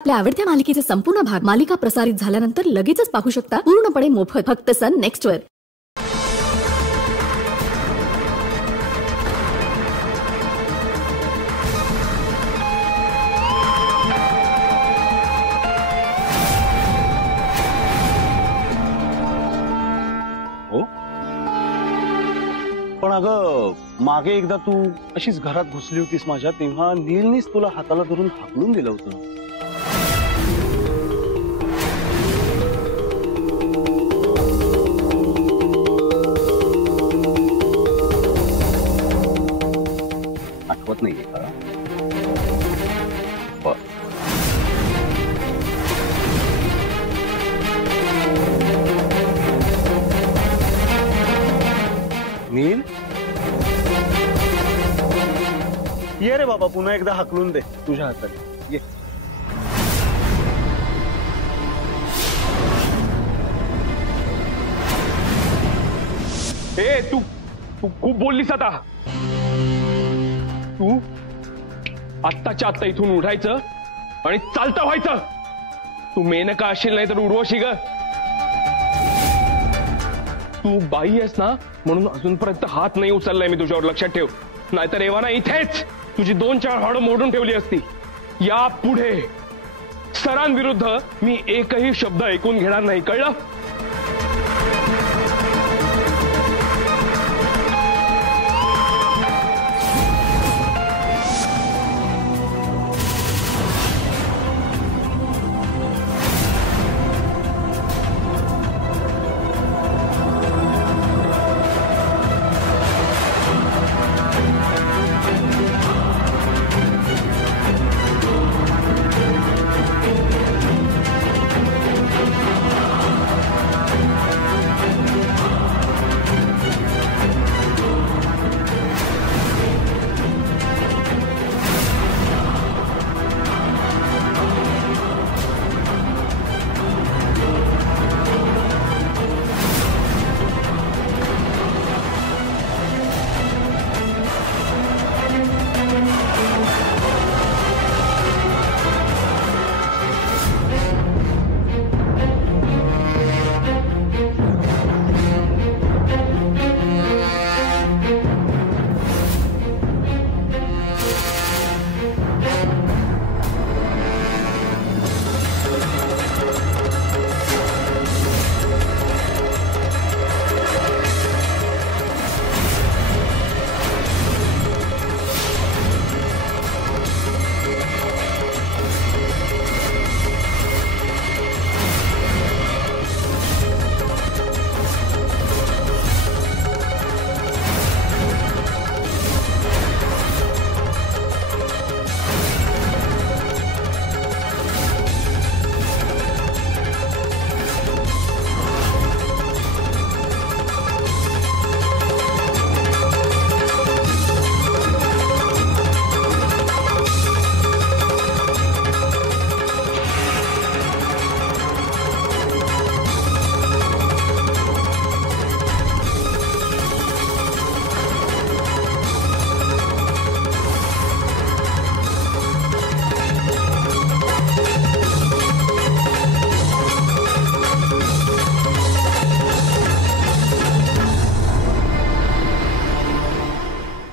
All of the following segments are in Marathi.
आपल्या आवडत्या मालिकेचे संपूर्ण भाग मालिका प्रसारित झाल्यानंतर लगेचच पाहू शकता पूर्णपणे मोफत फक्त सन नेक्स्ट वर। हो पण अगं मागे एकदा तू अशीच घरात घुसली होतीस माझ्या, तेव्हा नीलनीच तुला हाताला धरून हाकलून दिलं होतं। आठवत नाहीये का? नील ये रे बाबा, पुन्हा एकदा हाकलून दे तुझ्या हाताने, ये। ए तू तू खूप बोललीस आता। तू आत्ताच्या आत्ता इथून उठायचं आणि चालता व्हायचं। तू मेनका असशील नाही तर उर्वशी ग। तू बाई आहेस ना म्हणून अजूनपर्यंत हात नाही उचललाय मी तुझ्यावर, लक्षात ठेव। नाहीतर एव्हाना इथेच तुझी 2-4 हाडं मोडून ठेवली असती। या पुढे सरांविरुद्ध मी एकही शब्द ऐकून घेणार नाही, कळलं?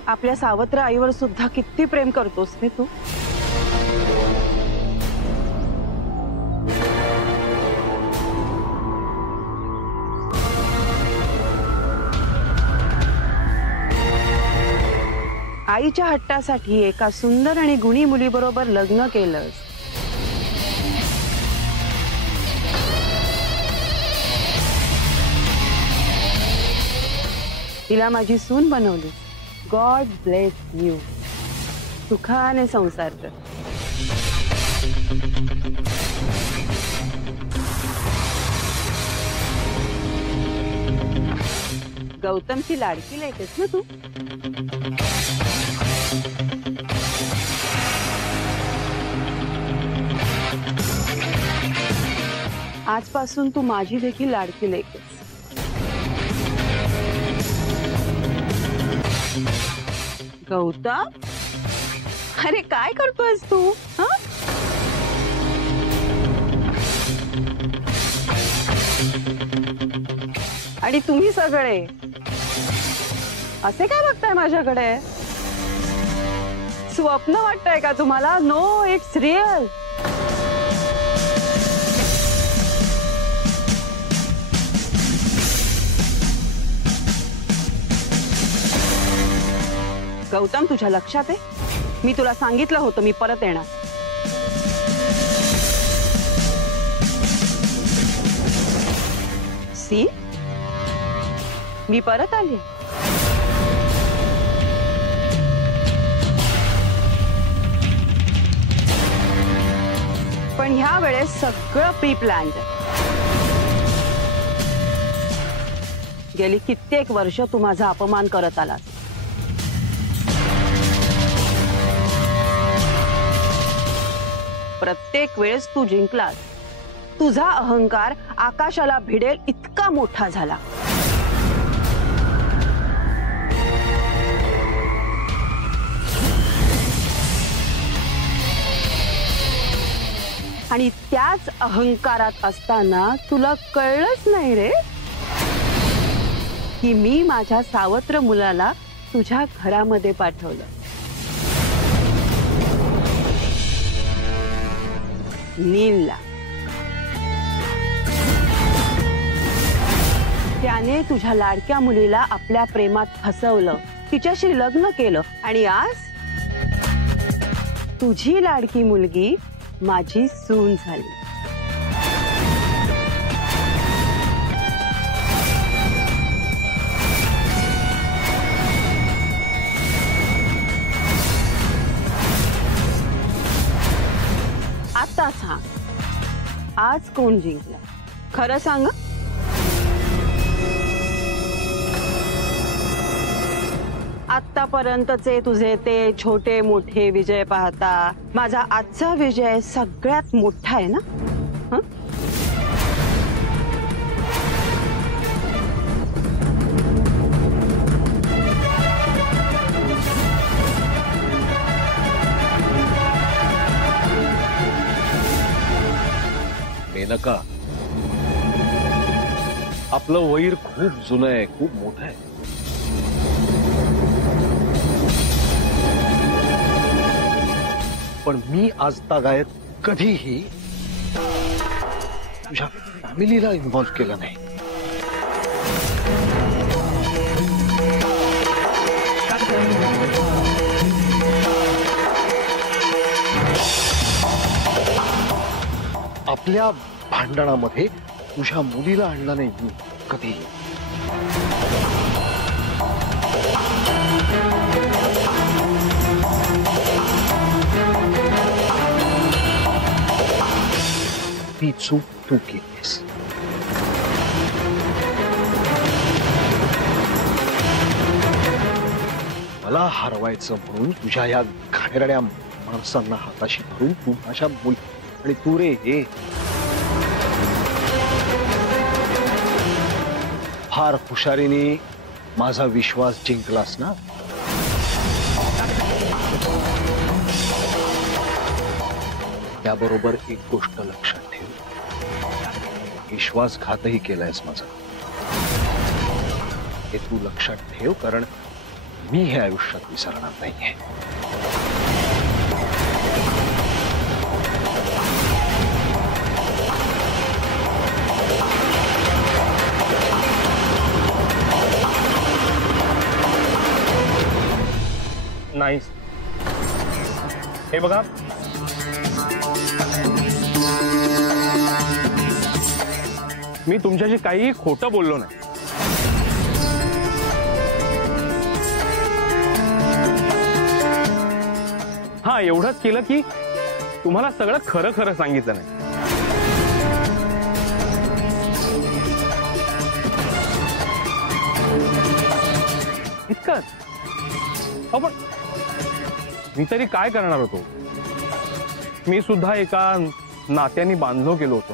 आपल्या सावत्र आईवर सुद्धा किती प्रेम करतोस रे तू। आईच्या हट्टासाठी एका सुंदर आणि गुणी मुलीबरोबर लग्न केलंस। तिला माझी सून बनवलीस। God bless you. सुखाने संसार कर। गौतमची लाडकी लेकस ना तू। आजपासून तू माझी देखील लाडकी लेकस। गौतम, अरे काय करतोयस तू? आणि तुम्ही सगळे असे काय बघताय माझ्याकडे? स्वप्न वाटतंय का तुम्हाला? No, it's real. गौतम, तुझ्या लक्षात आहे? मी तुला सांगितलं होतं मी परत येणार. सी, मी परत आली. पण ह्या वेळेस सगळं प्री प्लॅन्ड आहे. गेली कित्येक वर्ष तू माझा अपमान करत आलास. प्रत्येक वेळेस तू जिंकलास. तुझा अहंकार आकाशाला भिडेल इतका मोठा झाला. आणि त्याच अहंकारात असताना तुला कळलंच नाही रे की मी माझ्या सावत्र मुलाला तुझ्या घरामध्ये पाठवलं. नीलला. त्याने तुझ्या लाडक्या मुलीला आपल्या प्रेमात फसवलं, तिच्याशी लग्न केलं आणि आज तुझी लाडकी मुलगी माझी सून झाली. आता सांग, आज कोण जिंकलं? खरं सांग. आतापर्यंतचे तुझे ते छोटे मोठे विजय पाहता माझा आजचा विजय सगळ्यात मोठा आहे ना? हं? मेनका, आपलं वैर खूप जुनं आहे, खूप मोठं आहे. पण मी आजतागायत कधीही तुझ्या फॅमिलीला इन्व्हॉल्व केलं नाही. आपल्या भांडणामध्ये तुझ्या मुलीला आणलं नाही मी कधीही. ती चूक तू केलीस. मला हरवायचं म्हणून तुझ्या या घाणेरड्या माणसांना हाताशी धरून तू माझ्या मुली आणि तू रे हे फार हुशारीने माझा विश्वास जिंकलास ना. त्याबरोबर एक गोष्ट लक्षात ठेव, विश्वासघातही केलायस माझा. हे तू लक्षात ठेव, कारण मी हे आयुष्यात विसरणार नाहीये. नाईस. हे बघा, मी तुमच्याशी काही खोटं बोललो नाही. हा, एवढंच केलं की तुम्हाला सगळं खरं खरं सांगितलं नाही. इतकंच. पण मी तरी काय करणार होतो? मी सुद्धा एका नात्याने बांधलो गेलो होतो.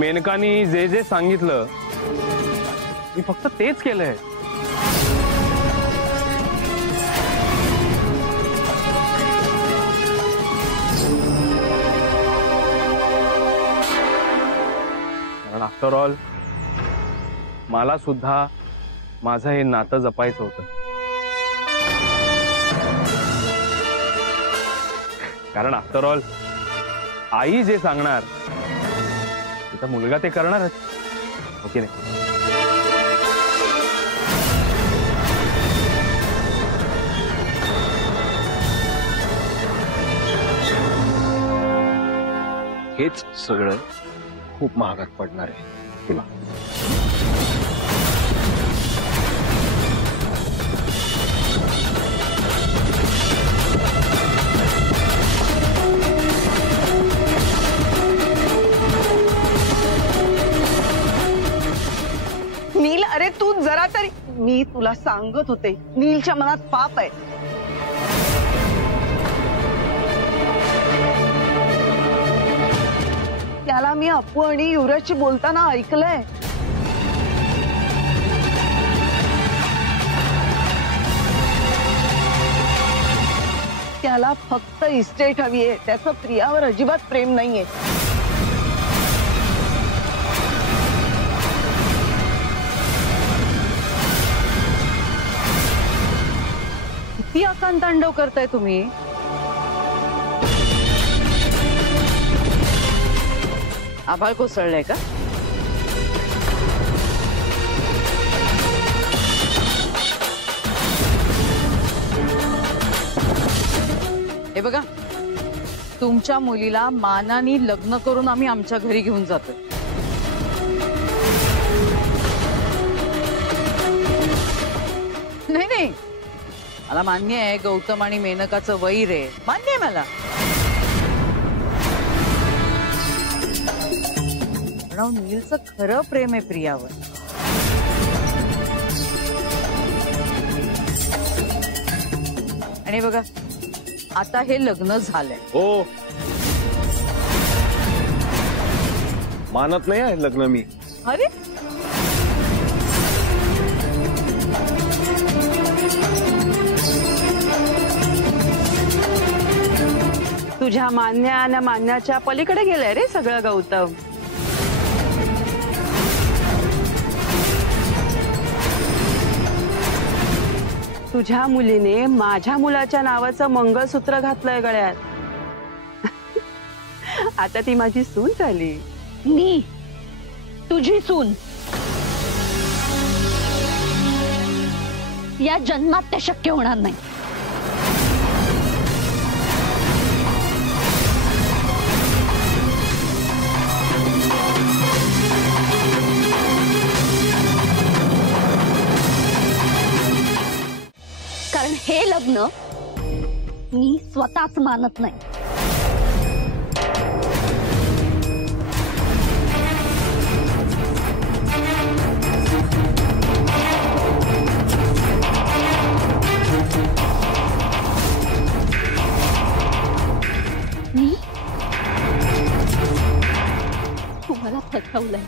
मेनकानी जे जे सांगितलं मी फक्त तेच केलंय. आफ्टर ऑल मला सुद्धा माझं हे नातं जपायचं होतं, कारण आफ्टर ऑल आई जे सांगणार तिचा मुलगा ते करणारच, ओके नाही? हेच सगळं खूप महागात पडणार आहे तुला. नील, अरे तू जरा तरी, मी तुला सांगत होते नीलच्या मनात पाप आहे. त्याला मी अपू आणि युवराजची बोलताना ऐकलंय. त्याला फक्त इस्टेट हवी आहे, त्याचं प्रियावर अजिबात प्रेम नाहीये. किती आकांतांडव करताय तुम्ही? आभाळ कोसळलंय का? हे बघा, तुमच्या मुलीला मानाने लग्न करून आम्ही आमच्या घरी घेऊन जातो. नाही नाही, मला मान्य आहे गौतम आणि मेनकाचं वैर आहे, मान्य आहे मला. पण नीलचं खरं प्रेम आहे प्रियावर. आणि बघा, आता हे लग्न झालंय. हो, मानत नाही आहे लग्न मी. अरे तुझ्या मान्य आणि मान्याच्या पलीकडे गेलंय रे सगळं गौतम. तुझ्या मुलीने माझ्या मुलाच्या नावाचं मंगळसूत्र घातलंय गळ्यात. आता ती माझी सून झाली. मी तुझी सून. या जन्मात ते शक्य होणार नाही. कारण हे लग्न मी स्वतःच मानत नाही. मी तुम्हाला फसवलंय.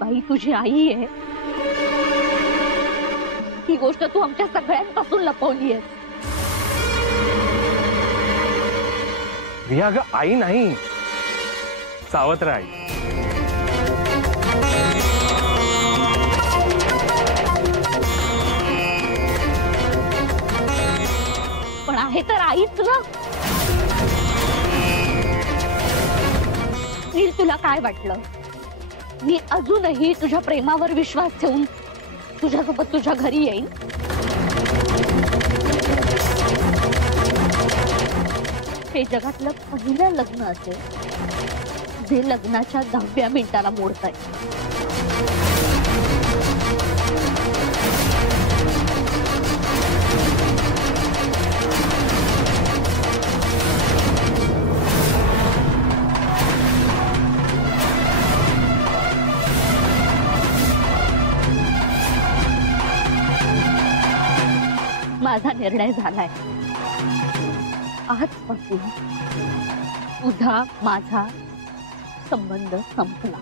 बाई तुझी आई आहे ही गोष्ट तू आमच्या सगळ्यांपासून लपवली आहे. रिया ग, आई नाही, सावत्र आई. पण आहे तर आईच ना. नील, तुला काय वाटलं मी अजूनही तुझ्या प्रेमावर विश्वास ठेवून तुझ्यासोबत तुझ्या घरी येईन? हे जगातलं पहिलं लग्न असेल जे लग्नाच्या 10व्या मिनिटाला मोडतंय. माझा निर्णय झालाय. आजपासून तुझा माझा संबंध संपला.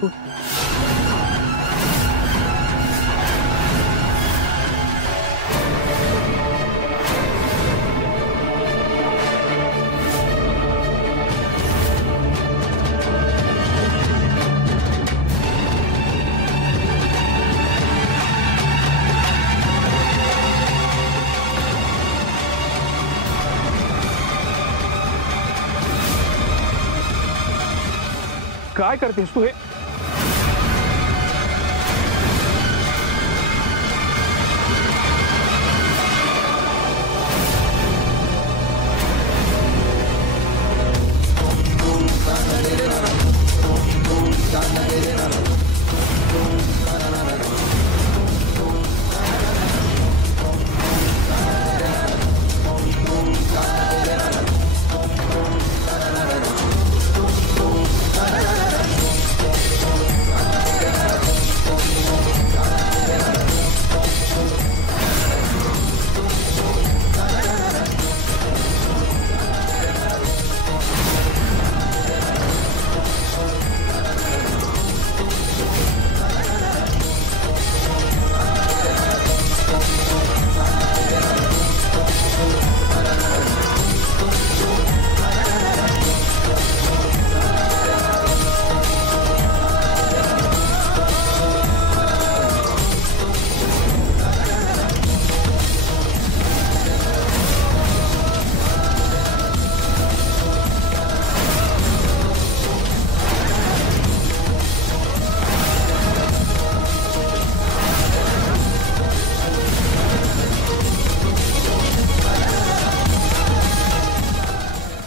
तू? काय करतेस तू हे?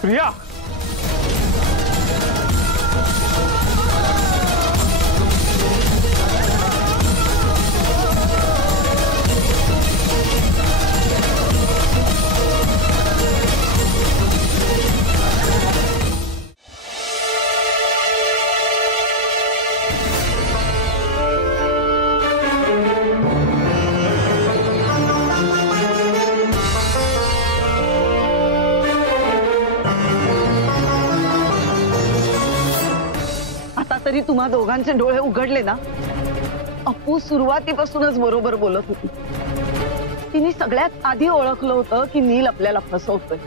प्रिया, तरी तुम्हा दोघांचे डोळे उघडले ना? अप्पू सुरुवातीपासूनच बरोबर बोलत होती. तिने सगळ्यात आधी ओळखलं होतं की नील आपल्याला फसवतोय.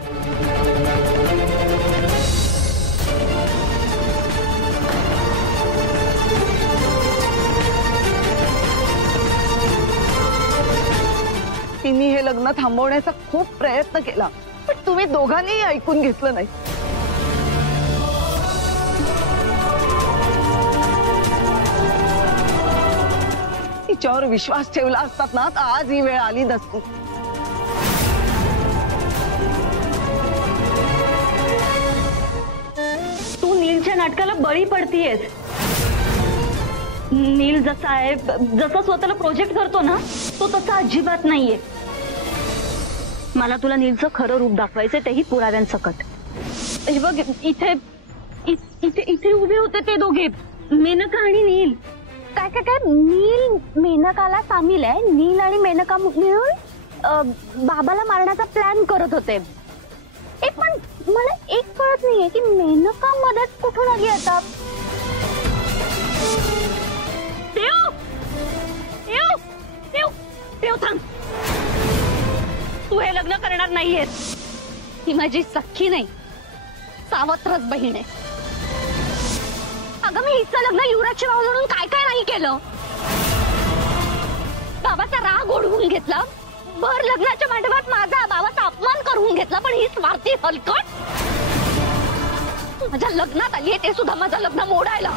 तिने हे लग्न थांबवण्याचा खूप प्रयत्न केला, पण तुम्ही दोघांनीही ऐकून घेतलं नाही. तिच्यावर विश्वास ठेवला असतात ना तर आज ही वेळ आली नसती. तू नीलच्या नाटकाला बळी पडतीयेस. नील जसा आहे, जसा स्वतःला प्रोजेक्ट करतो ना, तो तसा अजिबात नाहीये. मला तुला नीलचं खरं रूप दाखवायचं, तेही पुराव्यांसकट. हे बघ, इथे इथे इथे उभे होते ते दोघे, मेनका आणि नील. काय काय काय, नील मेनकाला सामील आहे. नील आणि मेनका मिळून बाबाला मारण्याचा प्लॅन करत होते. पण मला एक कळत नाहीये की मेनका मदत कुठून आली आता. थांब, तू हे लग्न करणार नाहीयेस. ही माझी सख्खी नाही, सावत्रच बहीण आहे. अगं, मी हिचं लग्न युवराजची भाऊ म्हणून काय काय नाही केलं. बाबाचा राग ओढवून घेतला, भर लग्नाच्या मांडवात माझा बाबाचा अपमान करून घेतला. पण ही स्वार्थी हलकट माझ्या लग्नात आली आहे, ते सुद्धा माझं लग्न मोडायला.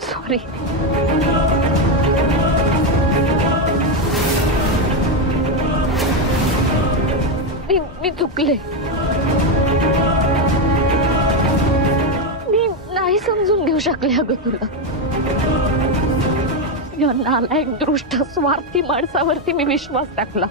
सॉरी. मी चुकले. मी नाही समजून घेऊ शकले अगं तुला. या नालायक दृष्ट स्वार्थी माणसावरती मी विश्वास टाकला.